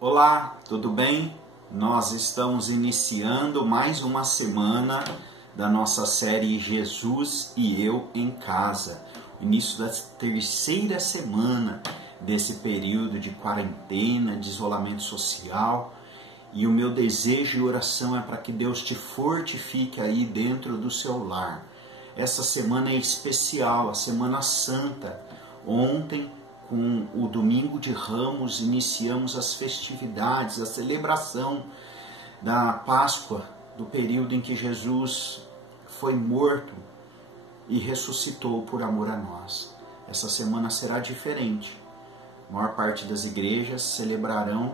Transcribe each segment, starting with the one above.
Olá, tudo bem? Nós estamos iniciando mais uma semana da nossa série Jesus e Eu em Casa. O início da terceira semana desse período de quarentena, de isolamento social. E o meu desejo e oração é para que Deus te fortifique aí dentro do seu lar. Essa semana é especial, a Semana Santa. Ontem, com o Domingo de Ramos, iniciamos as festividades, a celebração da Páscoa, do período em que Jesus foi morto e ressuscitou por amor a nós. Essa semana será diferente. A maior parte das igrejas celebrarão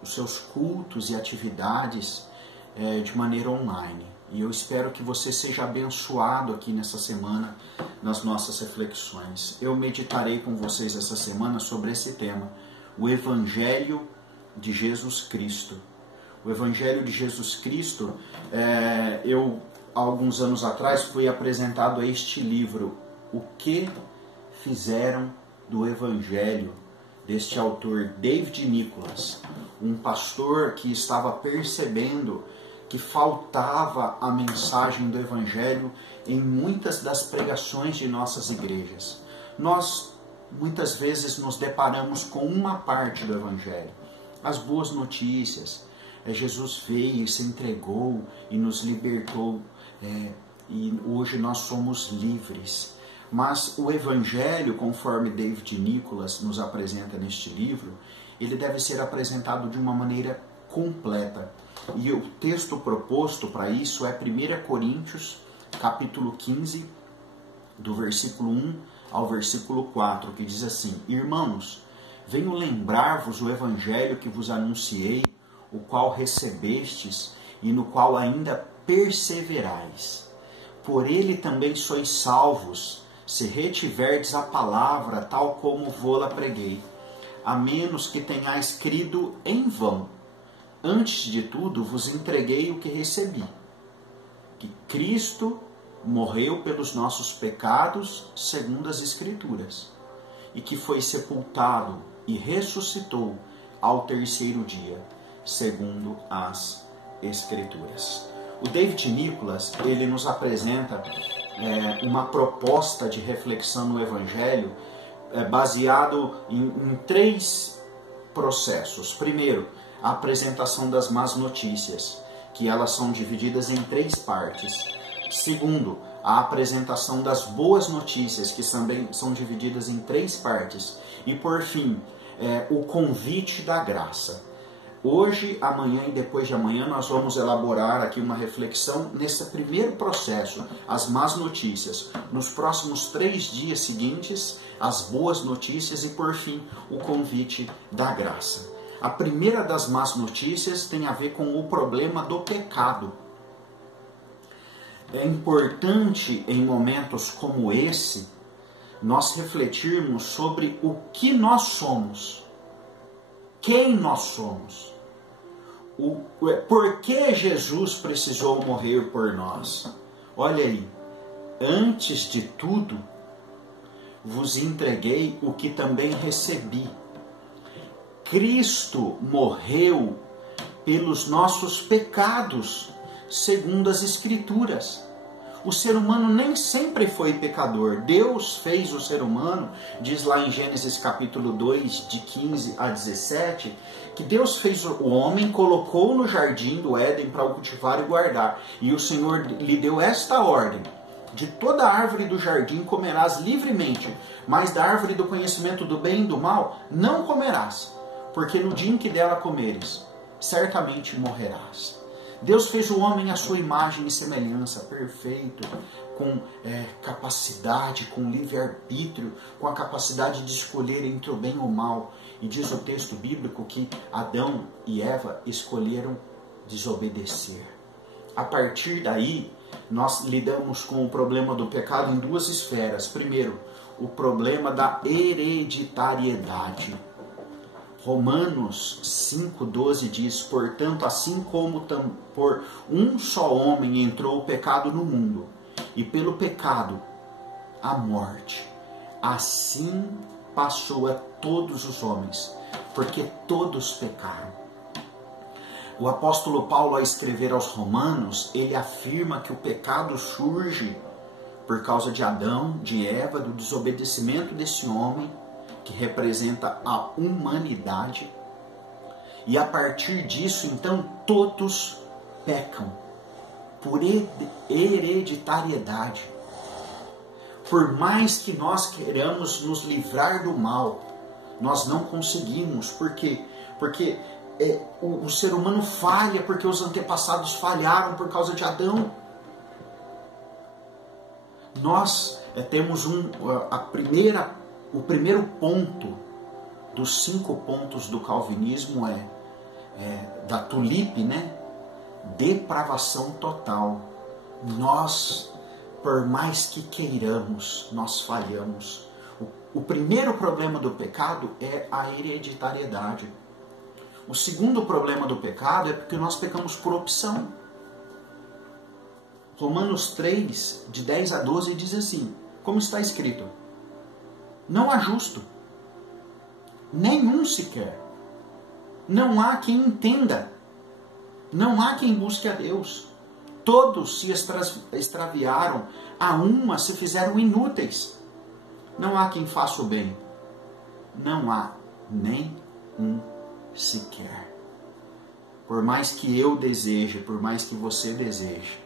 os seus cultos e atividades de maneira online. E eu espero que você seja abençoado aqui nessa semana nas nossas reflexões. Eu meditarei com vocês essa semana sobre esse tema, o Evangelho de Jesus Cristo. O Evangelho de Jesus Cristo, há alguns anos atrás, fui apresentado a este livro, O que fizeram do Evangelho, deste autor David Nicholas, um pastor que estava percebendo que faltava a mensagem do Evangelho em muitas das pregações de nossas igrejas. Nós, muitas vezes, nos deparamos com uma parte do Evangelho, as boas notícias. Jesus veio e se entregou e nos libertou, e hoje nós somos livres. Mas o Evangelho, conforme David Nicholas nos apresenta neste livro, ele deve ser apresentado de uma maneira completa. E o texto proposto para isso é 1 Coríntios, capítulo 15, do versículo 1 ao versículo 4, que diz assim: Irmãos, venho lembrar-vos o evangelho que vos anunciei, o qual recebestes e no qual ainda perseverais. Por ele também sois salvos, se retiverdes a palavra tal como vô-la preguei, a menos que tenhais crido em vão. Antes de tudo, vos entreguei o que recebi, que Cristo morreu pelos nossos pecados, segundo as Escrituras, e que foi sepultado e ressuscitou ao terceiro dia, segundo as Escrituras. O David Nicholas, ele nos apresenta uma proposta de reflexão no Evangelho baseado em três processos. Primeiro, a apresentação das más notícias, que elas são divididas em três partes. Segundo, a apresentação das boas notícias, que também são divididas em três partes. E por fim, o convite da graça. Hoje, amanhã e depois de amanhã nós vamos elaborar aqui uma reflexão nesse primeiro processo, as más notícias. Nos próximos 3 dias seguintes, as boas notícias e por fim, o convite da graça. A primeira das más notícias tem a ver com o problema do pecado. É importante em momentos como esse, nós refletirmos sobre o que nós somos, quem nós somos, por que Jesus precisou morrer por nós. Olha aí, antes de tudo, vos entreguei o que também recebi. Cristo morreu pelos nossos pecados, segundo as Escrituras. O ser humano nem sempre foi pecador. Deus fez o ser humano, diz lá em Gênesis capítulo 2, de 15 a 17, que Deus fez o homem, colocou no jardim do Éden para o cultivar e guardar. E o Senhor lhe deu esta ordem: de toda árvore do jardim comerás livremente, mas da árvore do conhecimento do bem e do mal não comerás, porque no dia em que dela comeres, certamente morrerás. Deus fez o homem à sua imagem e semelhança, perfeito, com capacidade, com livre-arbítrio, com a capacidade de escolher entre o bem e o mal. E diz o texto bíblico que Adão e Eva escolheram desobedecer. A partir daí, nós lidamos com o problema do pecado em duas esferas. Primeiro, o problema da hereditariedade. Romanos 5,12 diz: portanto, assim como por um só homem entrou o pecado no mundo, e pelo pecado a morte, assim passou a todos os homens, porque todos pecaram. O apóstolo Paulo, ao escrever aos Romanos, ele afirma que o pecado surge por causa de Adão, de Eva, do desobedecimento desse homem, que representa a humanidade. E a partir disso, então, todos pecam por hereditariedade. Por mais que nós queiramos nos livrar do mal, nós não conseguimos. Por quê? Porque o ser humano falha, porque os antepassados falharam por causa de Adão. Nós temos o primeiro ponto dos 5 pontos do calvinismo da tulipe, né? Depravação total. Nós, por mais que queiramos, nós falhamos. O primeiro problema do pecado é a hereditariedade. O segundo problema do pecado é porque nós pecamos por opção. Romanos 3, de 10 a 12, diz assim, como está escrito: não há justo, nenhum sequer. Não há quem entenda, não há quem busque a Deus. Todos se extraviaram, a uma se fizeram inúteis. Não há quem faça o bem, não há nem um sequer. Por mais que eu deseje, por mais que você deseje,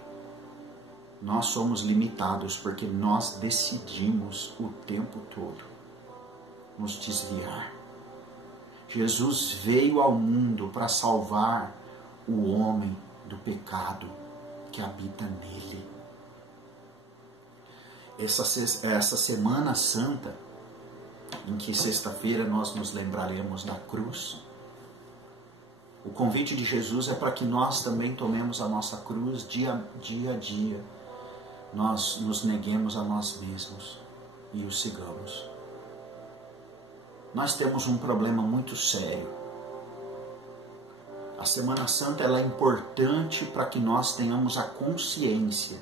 nós somos limitados porque nós decidimos o tempo todo nos desviar. Jesus veio ao mundo para salvar o homem do pecado que habita nele. Essa Semana Santa, em que sexta-feira nós nos lembraremos da cruz, o convite de Jesus é para que nós também tomemos a nossa cruz dia a dia. Nós nos neguemos a nós mesmos e o sigamos. Nós temos um problema muito sério. A Semana Santa ela é importante para que nós tenhamos a consciência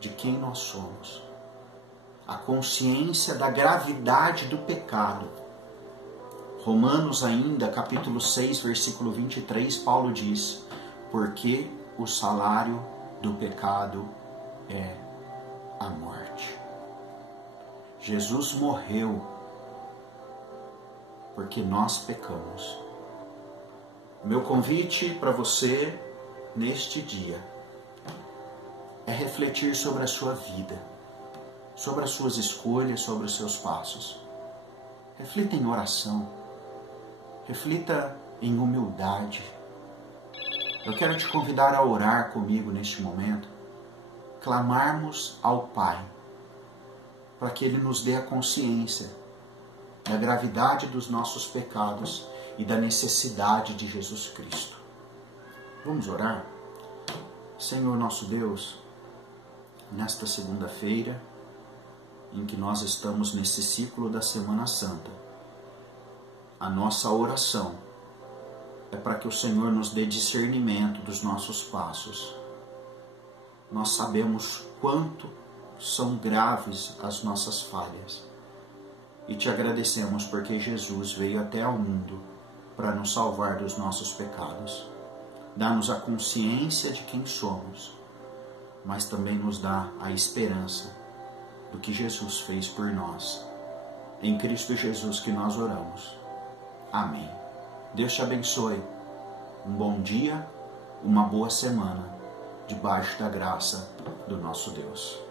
de quem nós somos. A consciência da gravidade do pecado. Romanos ainda, capítulo 6, versículo 23, Paulo diz: porque o salário do pecado é a morte. Jesus morreu porque nós pecamos. Meu convite para você neste dia é refletir sobre a sua vida, sobre as suas escolhas, sobre os seus passos. Reflita em oração, reflita em humildade. Eu quero te convidar a orar comigo neste momento, clamarmos ao Pai, para que Ele nos dê a consciência da gravidade dos nossos pecados e da necessidade de Jesus Cristo. Vamos orar? Senhor nosso Deus, nesta segunda-feira, em que nós estamos nesse ciclo da Semana Santa, a nossa oração é para que o Senhor nos dê discernimento dos nossos passos. Nós sabemos quanto são graves as nossas falhas e te agradecemos porque Jesus veio até ao mundo para nos salvar dos nossos pecados. Dá-nos a consciência de quem somos, mas também nos dá a esperança do que Jesus fez por nós. Em Cristo Jesus que nós oramos. Amém. Deus te abençoe. Um bom dia, uma boa semana, debaixo da graça do nosso Deus.